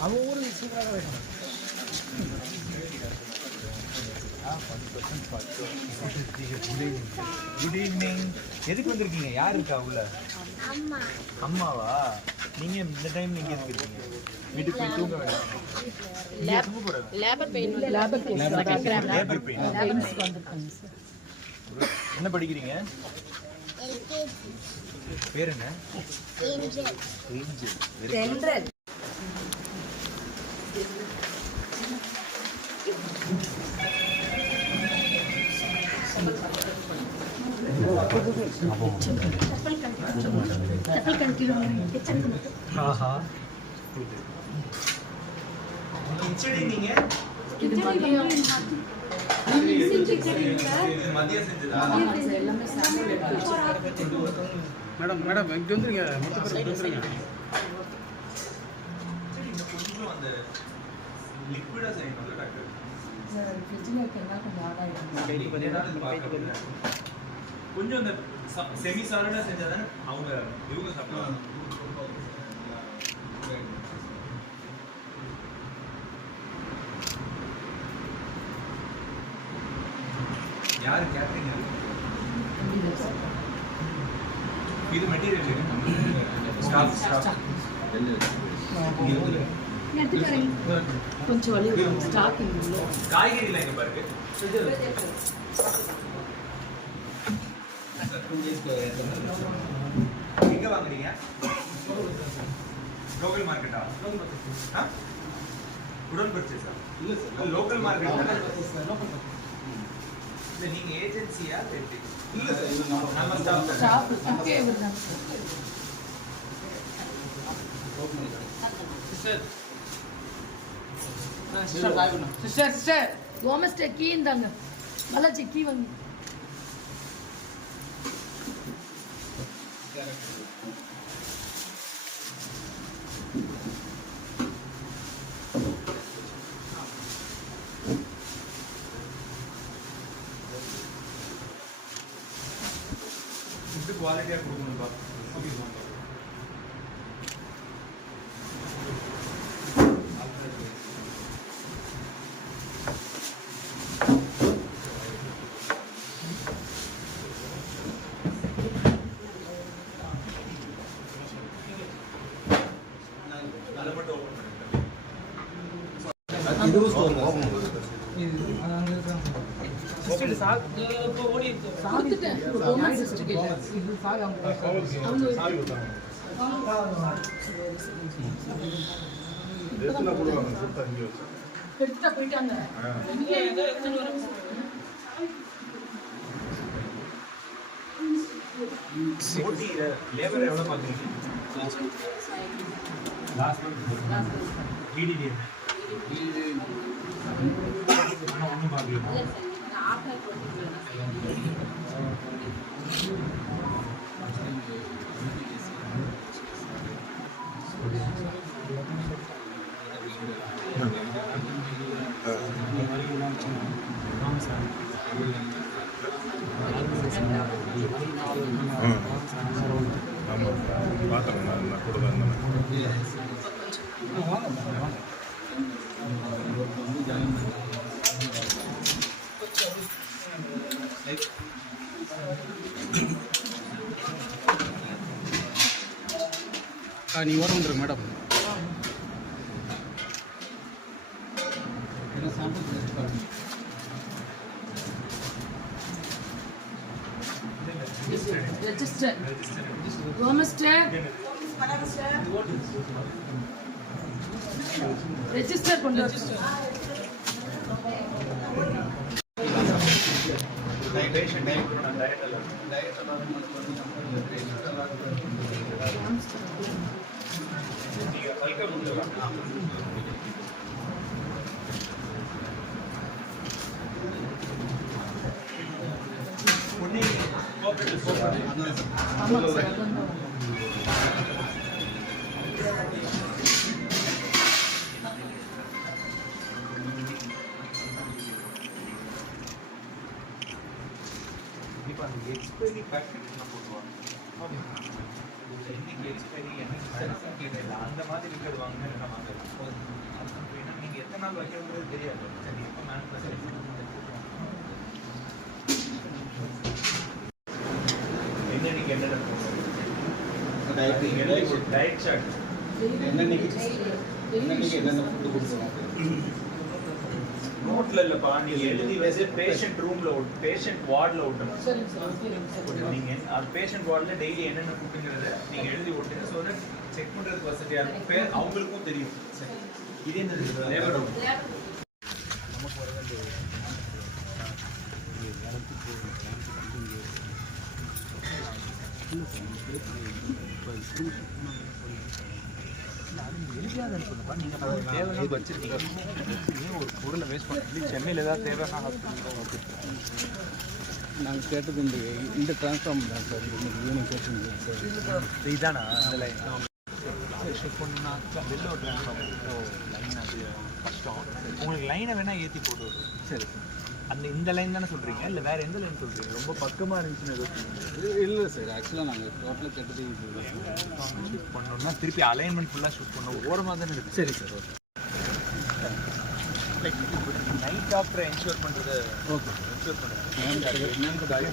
அவன் ஊரு சீக்கிரம் வைக்கணும் குட் ஈவினிங் எதுக்கு வந்திருக்கீங்க? யார் இருக்கா உள்ள? அம்மா. அம்மாவா? நீங்க இந்த டைம் நீங்க எதுக்கு இருக்கீங்க வீட்டுக்கு போய் தூங்க வேண்டாம் labour pain labour labour pain என்ன படிக்கிறீங்க? எல்கேஜி பேர் என்ன? ஏஞ்சல். ஆஹா. நீங்க? மதியம் செஞ்சதா மேடம் மேடம் இங்கே வந்துருங்க. மொத்த பேர் வந்துருங்க. கொஞ்சம் அந்த லிக்விடா செய்யணும்ல டாக்டர் கொஞ்சம் அந்த செமி சாலிடா செஞ்சாதானே அவங்க இவங்க சாப்பிடுவாங்க. யாரு கேட்டரிங் இது மெட்டீரியல் ஸ்டாஃப் ஸ்டாஃப் கொஞ்சம் வலி ஸ்டார்டிங் காய்கறிலாம் எங்க பாருங்க எங்க வாங்குறீங்க? லோக்கல் மார்க்கெட்டா உடன் பர்ச்சேஸா இல்ல சார் லோக்கல் மார்க்கெட் இல்ல நீங்க ஏஜென்சியா இல்ல சார் இது நம்ம staff stop okay sister sister கோமஸ்டே key இந்தாங்க. கீ வாங்க குவாலிட்டியா கொடுக்கணும்பா அதை மட்டும் ஓப்பன் பண்ணுங்க கொடுத்துட்டேன் கோமன் சிஸ்டர் கிட்ட எடுத்துட்டா போயிட்டாங்க. ஓட்டியில லேபர் எவ்வளவு பாக்குறீங்க லாஸ்ட் மந்த் டிடிடி ஒன்றும் பார்க்கல. ஆமாம் பார்த்தேன் நான் கூட தான் இருந்தேன் ஆ நீ ஓரம் வந்துருங்க மேடம் ரெஜிஸ்டர் கோமஸ்டர் ரெஜிஸ்டர் கொண்டு வர டயட் டயட் டயட் நீங்க பல்கா கொடுக்கலாம் ஒண்ணு கோஆபரேட்டிவ் கோஆபரேட்டிவ் ஆமாம் சார் இப்போ அந்த எக்ஸ்பைரி பேக்கெட் போடுவாங்க இன்னைக்கு எக்ஸ்பைரி அந்த மாதிரி இருக்கிறது வாங்க இல்லைன்னா வாங்க ஏன்னா நீங்கள் எத்தனை நாள் வைக்கிறது தெரியாது சரி எப்போ மேனுஃபேக்சரிங் நீங்க என்னென்ன டயட் சார்ட் நோட்ல இல்லப்பா நீங்க எழுதி வச்சு பேஷண்ட் ரூம்ல பேஷண்ட் வார்ட்ல சார் நீங்க பேஷண்ட் வார்டில் டெய்லி என்னென்ன ஃபுட்டுங்கிறத நீங்க எழுதி விட்டுங்க ஸோ தட் செக் பண்றதுக்கு வசதியா இருக்கும் பேர் அவங்களுக்கும் தெரியும். இது என்ன லேபர் ரூம் எழுதியாதுன்னு சொன்னப்பா நீங்க தேவையான வச்சிருக்கீங்க ஒரு பொருளை வேஸ்ட் பண்ணி சென்னையில் ஏதாவது தேவையான ஹாஸ்பிட்டல் நாங்கள் கேட்டது இந்த இந்த டிரான்ஸ்ஃபார்ம் தான் சார். இன்னைக்கு ஈவினிங் கேட்டு சார் இதானா? அந்த ஷிஃப்ட் பண்ணா வெளில ஒரு ட்ரான்ஸ்ஃபார்ம் லைன் அது கஷ்டம். உங்களுக்கு லைனை வேணா ஏற்றி போட்டு. சரி. அந்த இந்த லைன் தானே சொல்றீங்க? இல்லை வேற எந்த லைன் சொல்றீங்க? ரொம்ப பக்கமா இருந்துச்சுன்னு. இல்லை சார் ஆக்சுவலாக நாங்கள் டோட்டலாக கேட்டது இது ஷிஃப்ட் பண்ணணும்னா திருப்பி அலைன்மெண்ட் ஃபுல்லாக ஷிஃப்ட் பண்ணணும். ஓரமாக தானே இருக்கு. சரி சார் ஓகே நைட் டாக்டரை என்ஷூர் பண்ணுறது ஓகே என்ஷூர் பண்ணுறது நைட் டாக்டர்